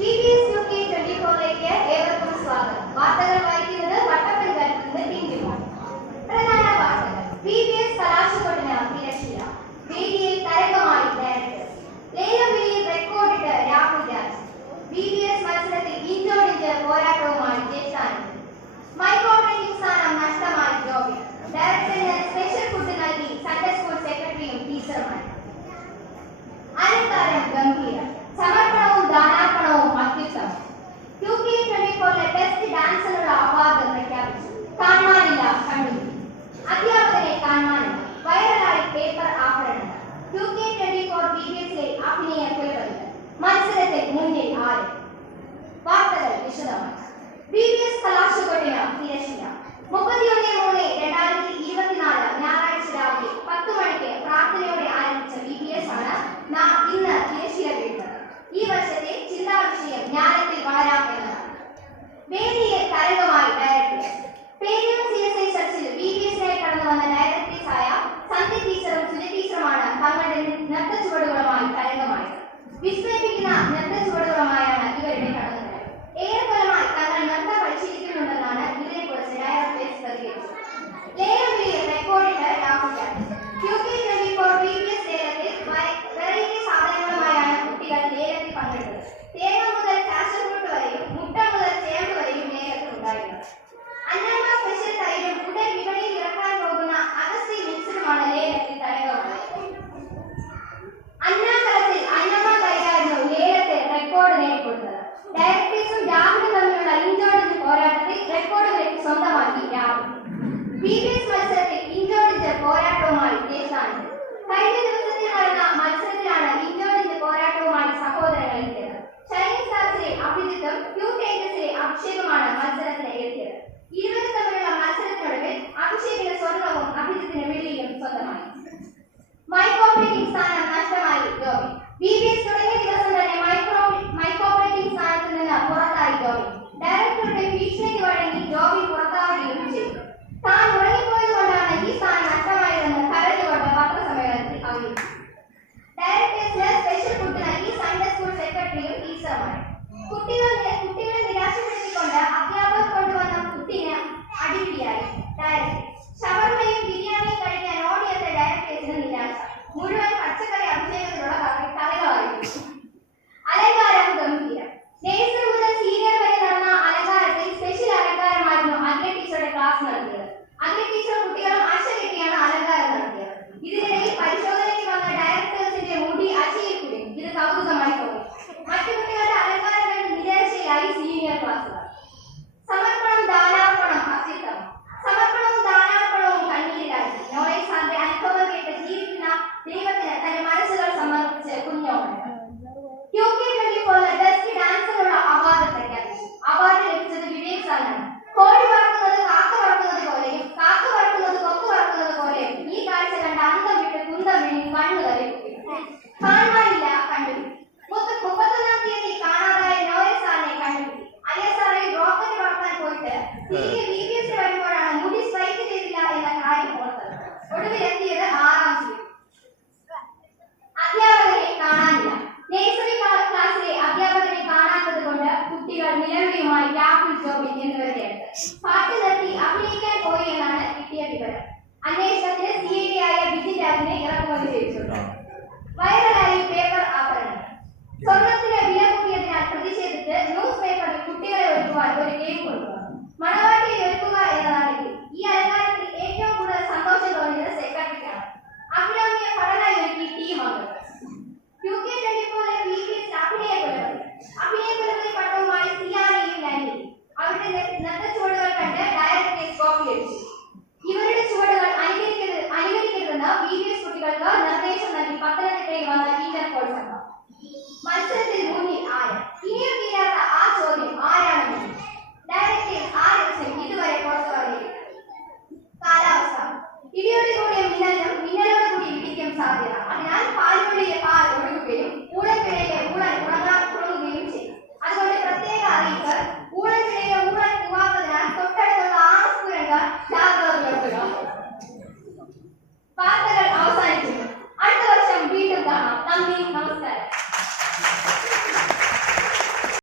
BBS UK 24ലേക്ക് ഏവർക്കും സ്വാഗതം. വാർത്തകൾ വായിക്കുന്നത് വട്ടപ്പള്ളിക്കാരത്തിൽ നിന്ന് ടിങ്കിമോൻ. പ്രധാന വാർത്തകൾ. BBS കലാശക്കൊട്ടിന് തിരശ്ശീല. വേദിയിൽ തരംഗമായി ഡയറക്ടേഴ്സ്. ലേലം വിളിയിൽ റെക്കോർഡിട്ട് രാഹുൽ രാജ്. BBS മത്സരത്തിൽ ഇഞ്ചോടിഞ്ച് പോരാട്ടവുമായി ജയസ്ഥാനം. മൈക്ക് ഓപ്പറേറ്റിംഗ് സ്ഥാനം നഷ്ടമായി ജോബി. ഡയറക്ടറിന് സ്പെഷ്യൽ ഫുഡ് നൽകി സൺഡേ സ്കൂൾ സെക്രട്ടറിയും ടീച്ചറുമായി. അലങ്കാരം ഗംഭീരം. സമർപ്പണവും ദാനാർപ്പണവും അത്യുത്തമം. UK24 ബെസ്റ്റ് ഡാൻസിനുള്ള അവാർഡ് പ്രഖ്യാപിച്ചു. കാണാനില്ല കണ്ണൂർ. അധ്യാപകരെ കാണാനില്ല. വൈറലായി പേപ്പർ ആഭരണങ്ങൾ. UK24 BBSലെ അഭിനയ കുലപതികൾ. മത്സരത്തിൽ മുന്നിൽ ആര്? വാർത്തകൾ വിശദമായി. BBS കലാശക്കൊട്ടിന് തിരശ്ശീല. 31/3/2024 ഞായറാഴ്ച രാവിലെ 10 മണിക്ക് പ്രാർത്ഥനയോടെ ആരംഭിച്ച BBS ആണ് ഇന്ന് തിരശ്ശീല വീഴുന്നത്. ഈ വർഷത്തെ ചിന്താ വിഷയം ജ്ഞാനത്തിൽ വളരാം എന്നതാണ്. വേദിയെ തരംഗമായി ഡയറക്ടേഴ്സ്. പേരിയം CSI ചർച്ചിൽ BBSനായി കടന്നു വന്ന ഡയറക്ടേഴ്സായ സന്ധ്യ ടീച്ചറും സുജ ടീച്ചറുമാണ് തങ്ങളുടെ നൃത്ത ചുവടുകളുമായി തരംഗമായത്. വിസ്മയിപ്പിക്കുന്ന നൃത്ത ചുവടുകളുമായാണ് ഇവരുടെ കടന്നുവരവ്. ഏറെക്കാലമായി തങ്ങൾ നൃത്തം പരിശീലിക്കുന്നുണ്ടെന്നാണ് ഇതിനെക്കുറിച്ച് ഡയറക്ടേഴ്സ് പ്രതികരിച്ചത്. ലേലം വിളിയിൽ റെക്കോർഡിട്ട് രാഹുൽ രാജ്. UK24 BBS ലേലത്തിൽ വെറൈറ്റി സാധനങ്ങളുമായാണ് കുട്ടികൾ ലേലത്തിൽ പങ്കെടുത്തത്. തേങ്ങ മുതൽ കാഷ്യൂ ഫ്രൂട്ട് വരെയും മുട്ട മുതൽ ചേമ്പ് വരെയും ലേലത്തിൽ ഉണ്ടായിരുന്നു. അന്നമ്മ സ്പെഷ്യൽ തൈരും ഉടൻ വിപണിയിൽ ഇറക്കാൻ പോകുന്ന അഗസ്തി മിക്സറുമാണ് ലേലത്തിൽ തരംഗമായത്. അന്നാക്കളത്തിൽ അന്നമ്മ തൈരായിരുന്നു ലേലത്തിൽ റെക്കോർഡ് നേടിക്കൊടുത്തത്. ഡയറക്ടേഴ്സും രാഹുലും തമ്മിലുള്ള ഇഞ്ചോടിഞ്ച് പോരാട്ടത്തിൽ റെക്കോർഡ് സ്വന്തമാക്കി രാഹുൽ. BBS മത്സരത്തിൽ ഇഞ്ചോടിഞ്ച് പോരാട്ടവുമായി ജയസ്ഥാനം. കഴിഞ്ഞ ദിവസത്തിൽ നടന്ന മത്സരത്തിലാണ് ഇഞ്ചോടിഞ്ച് പോരാട്ടവുമായി സഹോദരങ്ങൾ എത്തിയത്. ഷൈനിങ് സ്റ്റാർസിലെ അഭിജിത്തും Q-Titans-ലെ അഭിഷേകുമാണ് മത്സരത്തിന് എത്തിയത്. ഇരുവരും തമ്മിലുള്ള മത്സരത്തിനൊടുവിൽ അഭിഷേകിന് സ്വർണവും അഭിജിത്തിന് വെള്ളിയും സ്വന്തമായി. മൈക്ക് ഓപ്പറേറ്റിംഗ് സ്ഥാനം നഷ്ടമായി ജോബി. BBS തുടങ്ങിയ ദിവസം തന്നെ മൈക്ക് ഓപ്പറേറ്റിംഗ് സ്ഥാനത്ത് നിന്ന് പുറത്തായി ജോബി. ഡയറക്ടറുടെ ഭീഷണിക്ക് വഴങ്ങി ജോബി പുറത്താവുകയും ചെയ്തു. താൻ ഉറങ്ങിപ്പോയതുകൊണ്ടാണ് ഈ സ്ഥാനം നഷ്ടമായതെന്ന് കരഞ്ഞുകൊണ്ട് പത്രസമ്മേളനത്തിൽ അറിയിച്ചു. ഡയറക്ടേഴ്സിന് സ്പെഷ്യൽ ഫുഡ് നൽകി സൺഡേ സ്കൂൾ സെക്രട്ടറിയും ടീച്ചറുമായി. കുട്ടികളെ നിരാശപ്പെടുത്തിക്കൊണ്ട് അധ്യാപകർ കൊണ്ടുവന്ന ഫുഡിന് അടിപിടിയായി ഡയറക്ടേഴ്സ്. ഷവർമയും ബിരിയാണിയും കഴിക്കാൻ ഓടിയെത്ത ഡയറക്ടേഴ്സിന് നിരാശ. മുഴുവൻ പച്ചക്കറി അഭിഷേകത്തിലുള്ള കഥകളായിരുന്നു. അലങ്കാരം ഗംഭീരം. നേഴ്സറി മുതൽ സീനിയർ വരെ നടന്ന അലങ്കാരത്തിൽ സ്പെഷ്യൽ അലങ്കാരമായിരുന്നു അഗ്ര ടീച്ചറുടെ ക്ലാസ് നടത്തിയത്. അഗ്ര ടീച്ചറും കുട്ടികളും ആശ കെട്ടിയാണ് അലങ്കാരം നടത്തിയത്. ഇതിനിടയിൽ പരിശോധനയ്ക്ക് വന്ന ഡയറക്ടേഴ്സിന്റെ മുടി അശയിൽ കുടുങ്ങി. ഇത് കൗതുകമായി തോന്നി. മറ്റു കുട്ടികളുടെ അലങ്കാരം കണ്ട് നിരാശയായി സീനിയർ ക്ലാസ്സുകാർ.